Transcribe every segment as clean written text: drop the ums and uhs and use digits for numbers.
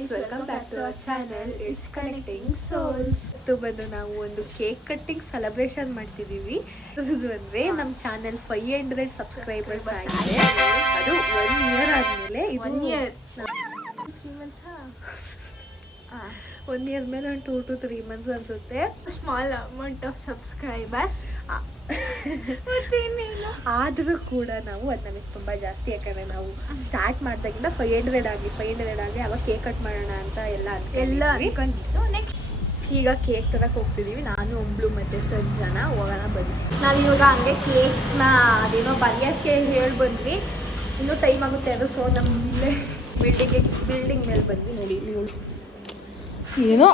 guys, welcome back to our channel. It's Connecting Souls. ಬಂದು ನಾವು ಒಂದು ಕೇಕ್ ಕಟ್ಟಿಂಗ್ ಸೆಲೆಬ್ರೇಷನ್ ಮಾಡ್ತಿದ್ದೀವಿ. ಅದು ಅಂದರೆ ನಮ್ಮ ಚಾನೆಲ್ 500 ಸಬ್ಸ್ಕ್ರೈಬರ್ಸ್ ಆಗಿದೆ. ಅದು 1 ಇಯರ್ ಆದಮೇಲೆ ಇದು 1 ಇಯರ್ 3 ಮಂತ್ಸ್ 1 ಇಯರ್ ಮೇಲೆ ಒಂದು 2 to 3 ಮಂತ್ಸ್ ಅನ್ಸುತ್ತೆ. ಸ್ಮಾಲ್ ಅಮೌಂಟ್ ಆಫ್ ಸಬ್ಸ್ಕ್ರೈಬರ್ಸ್ ಆದರೂ ಕೂಡ ನಾವು ಅದು ನಮಗೆ ತುಂಬ ಜಾಸ್ತಿ, ಯಾಕಂದರೆ ನಾವು ಸ್ಟಾರ್ಟ್ ಮಾಡಿದಾಗಿಂದ 500 ಆಗಲಿ ಅವಾಗ ಕೇಕ್ ಕಟ್ ಮಾಡೋಣ ಅಂತ ಎಲ್ಲ ಅನ್ಕೊಂಡಿದ್ದು. ನೆಕ್ಸ್ಟ್ ಈಗ ಕೇಕ್ ತರಕ್ಕೆ ಹೋಗ್ತಿದ್ದೀವಿ. ನಾನು ಒಬ್ಳು ಮತ್ತು ಸಂಜನಾ ಹೋಗೋಣ ಬನ್ನಿ. ನಾವಿವಾಗ ಹಂಗೆ ಕೇಕ್ನ ಅದೇನೋ ಬರೆಯೋಕ್ಕೆ ಹೇಳಿ ಬಂದ್ವಿ. ಇನ್ನೂ ಟೈಮ್ ಆಗುತ್ತೆ ಅದು. ಸೊ ನಮ್ಮ ಇಲ್ಲೇ ಬಿಲ್ಡಿಂಗ್ ಮೇಲೆ ಬಂದ್ವಿ. ನೋಡಿ ನೀವು ಏನೋ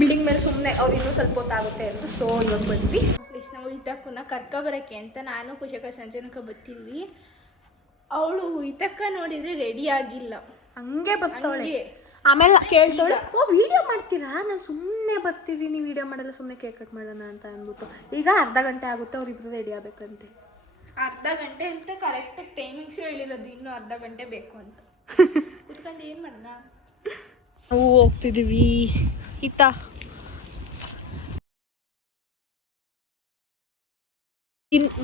ಬಿಲ್ಡಿಂಗ್ ಮೇಲೆ ಸುಮ್ಮನೆ ಅವ್ರು ಇನ್ನೂ ಸ್ವಲ್ಪ ಹೊತ್ತಾಗುತ್ತೆ ಅಂತ. ಸೊ ಇವಾಗ ಬಂದ್ವಿ. ನಾವು ಇತಕ್ಕನ ಕರ್ಕೊಬರೋಕ್ಕೆ ಅಂತ ನಾನು ಕುಶಕ ಸಂಜನಕ ಬರ್ತಿದ್ವಿ. ಅವಳು ಇತಕ್ಕ ನೋಡಿದರೆ ರೆಡಿ ಆಗಿಲ್ಲ, ಹಂಗೆ ಬರ್ತಾಳೆ. ಆಮೇಲೆ ಕೇಳ್ತಾಳೆ, ಓ ವಿಡಿಯೋ ಮಾಡ್ತೀರಾ? ನಾನು ಸುಮ್ಮನೆ ಬರ್ತಿದ್ದೀನಿ, ವಿಡಿಯೋ ಮಾಡಲ್ಲ, ಸುಮ್ಮನೆ ಕೇಕ್ ಕಟ್ ಮಾಡೋಣ ಅಂತ ಅಂದ್ಬಿಟ್ಟು. ಈಗ ಅರ್ಧ ಗಂಟೆ ಆಗುತ್ತೆ ಅವ್ರಿಬ್ರು ರೆಡಿ ಆಗಬೇಕಂತೆ. ಅರ್ಧ ಗಂಟೆ ಅಂತ ಕರೆಕ್ಟಾಗಿ ಟೈಮಿಂಗ್ಸು ಹೇಳಿರೋದು, ಇನ್ನೂ ಅರ್ಧ ಗಂಟೆ ಬೇಕು ಅಂತ. ಕುತ್ಕೊಂಡು ಏನು ಮಾಡೋಣ? ನಾವು ಹೋಗ್ತಿದ್ದೀವಿ ಈತ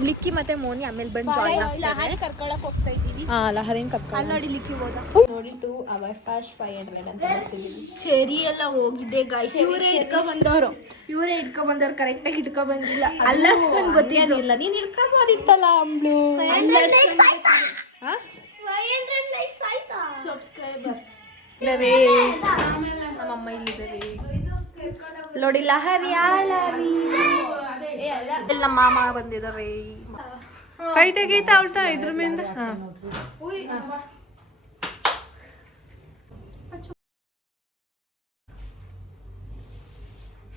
ಲಿಕ್ಕಿ ಮತ್ತೆ ಮೋನಿ ಆಮೇಲೆ ಬಂದು ಲಹರಿ ಕರ್ಕೊಳಕ್ ಹೋಗ್ತಾ ಇದ್ದೀವಿ. ಲಹರಿನ ಕರ್ಕೊಂಡು ನೋಡಿ ಲಿಕ್ಕಿ ಹೋದ ನೋಡಿ ಟು ಅವರ್ ಫಸ್ಟ್ 500 ಅಂತ ಬರ್ತಿದ್ದೀವಿ. ಚೆರಿ ಎಲ್ಲ ಹೋಗಿದೆ ಗಾಯ್ಸ್. ಇವರೇ ಇಟ್ಕೊಂಡ್ಬಂದವರು ಕರೆಕ್ಟಾಗಿ ಇಟ್ಕೊಂಡ್ಬಂದಿಲ್ಲ. ಅಲ್ಲರ್ಸ್ಕೊಂಡು ಗೊತ್ತಿರಲಿಲ್ಲ. ನೀನು ಇಟ್ಕೊಬೋದಿತ್ತಲ್ಲ ಅಂಬ್ಳು. ಸಬ್ಸ್ಕ್ರೈಬರ್ ನಮ್ಮಮ್ಮ ಇಲ್ಲಿದ್ದಾರೆ ನೋಡಿ. ಲಹರಿ ನಮ್ಮ ಮಾಮ ಬಂದಿದ್ದಾರೆ. ಕೈ ತೆಗೀತಾ ಅವಳ್ತಾ ಇದ್ರ ಮೇಲಿಂದ.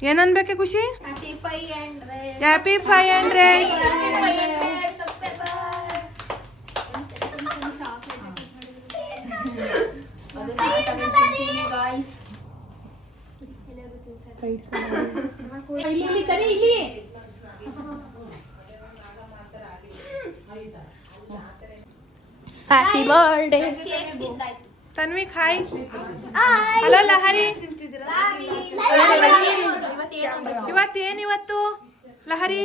ಏನನ್ಬೇಕೆ ಖುಷಿ? Happy 500. Happy birthday Tanvi. Hi. Hello Lahari. ಇವತ್ತು ಲಹರಿ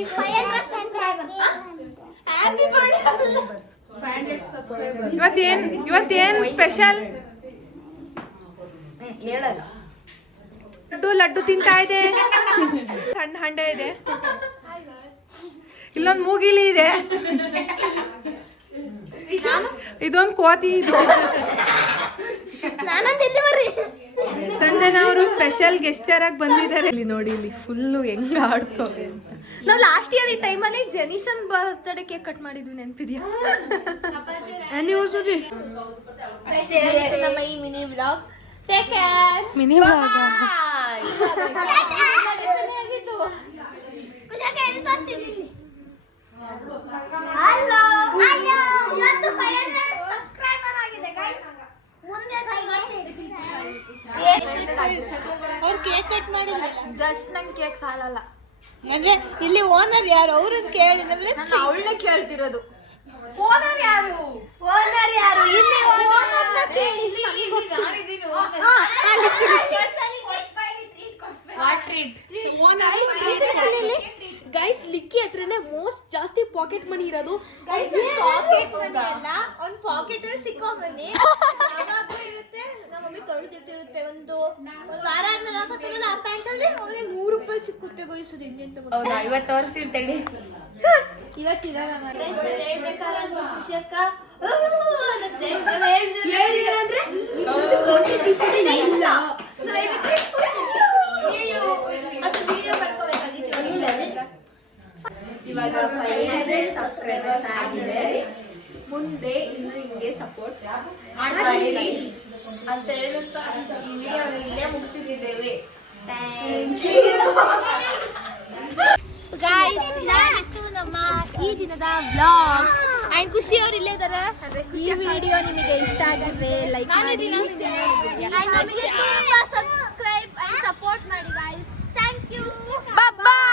ಇವತ್ತೇನ್ ಸ್ಪೆಷಲ್? ಲಡ್ಡು ತಿಂತಾ ಇದೆ. ಸಣ್ಣ ಹಂಡೆ ಇದೆ, ಇಲ್ಲೊಂದು ಮೂಗಿಲಿ ಇದೆ, ಇದೊಂದು ಕೋತಿ. ಇದು ಸಂಜನಾ ಅವರು ಸ್ಪೆಷಲ್ ಗೆಸ್ಟರ್ ಆಗಿ ಬಂದಿದ್ದಾರೆ. ಇಲ್ಲಿ ನೋಡಿ, ಇಲ್ಲಿ ಫುಲ್ಲು ಹೆಂಗ ಆಡ್ತವೆ ಅಂತ. ನಾವು ಲಾಸ್ಟ್ ಇಯರ್ ಈ ಟೈಮಲ್ಲಿ ಜೆನಿಸನ್ ಬರ್ತ್ಡೇ ಕೇಕ್ ಕಟ್ ಮಾಡಿದ್ವಿ, ನೆನಪಿದ್ಯಾ? ಆನಿವರ್ಸರಿ ನಮ್ಮ ಈ mini vlog. Mini vlog cake cut ಮಾಡಿದ್ರೆ ಜಸ್ಟ್ ನಂಗೆ ಕೇಕ್ ಸಾಲಲ್ಲ. ಇಲ್ಲಿ ಓನರ್ ಯಾರು ಅವ್ರನ್ನ ಕೇಳಿದ್ರೆ ಅವಳನ್ನೇ ಕೇಳ್ತಿರೋದು. ಓನರ್ ಯಾರು ಇಲ್ಲಿ ಗೈಸ್ ಲಿಕ್ಕಿ ಹತ್ರನೇ ಮೋಸ್ಟ್ ಜಾಸ್ತಿ ಪಾಕೆಟ್ ಮನಿ ಇರೋದು. ಗೈಸ್ ಪಾಕೆಟ್ ಮನಿ ಅಲ್ಲ, ಒಂದು ಪಾಕೆಟ್ ಅಲ್ಲಿ ಸಿಕ್ಕೊಂಬನ್ನಿ ಇರುತ್ತೆ. ನಮ್ಮ ಮಮ್ಮಿ ತೊಳಿತಿರ್ತಿರುತ್ತೆ. ಒಂದು ವಾರ ಆದ್ಮೇಲೆ ಹಾಕೋತಿರಲ್ಲ ಆ ಪ್ಯಾಂಟ್ ಅಲ್ಲಿ ಅವನಿಗೆ 100 ರೂಪಾಯಿ ಸಿಕ್ಕುತ್ತೆ. ಗೈಸದು ಹಿಂಗೆ ಅಂತ ಗೊತ್ತಾ? 50 ವರ್ಷ ಇರ್ತೇಳಿ ಇವತ್ತಿದಾಗ ಹೇಳ್ಬೇಕಾದ್ರೆ ಖುಷಿ ಅಕ್ಕ ಇವಾಗ 500 ಸಬ್ಸ್ಕ್ರೈಬರ್ಸ್ ಆಗಿದ್ದಾರೆ. ಮುಂದೆ ಇನ್ನು ಹಿಂಗೆ ಸಪೋರ್ಟ್ ಮಾಡ್ತೀರಿ ಅಂತ ಹೇಳುತ್ತಾ ಈ ವಿಡಿಯೋವನ್ನು ಇಲ್ಲೇ ಮುಗಿಸಿದ್ದೇವೆ. ಗೈಸ್, ಇದಾಗಿತ್ತು ನಮ್ಮ ಈ ದಿನದ ವ್ಲಾಗ್. ಅಂಡ್ ಖುಷಿ ಅವ್ರು ಇಲ್ಲೇ ಇದ್ದಾರೆ. ಈ ವಿಡಿಯೋ ನಿಮಗೆ ಇಷ್ಟ ಆಗಿದ್ರೆ ಲೈಕ್ ಮಾಡಿ, ನಮಗೆ ತುಂಬಾ ಸಬ್ಸ್ಕ್ರೈಬ್ ಅಂಡ್ ಸಪೋರ್ಟ್ ಮಾಡಿ ಗೈಸ್. Thank you. ಬಾಯ್.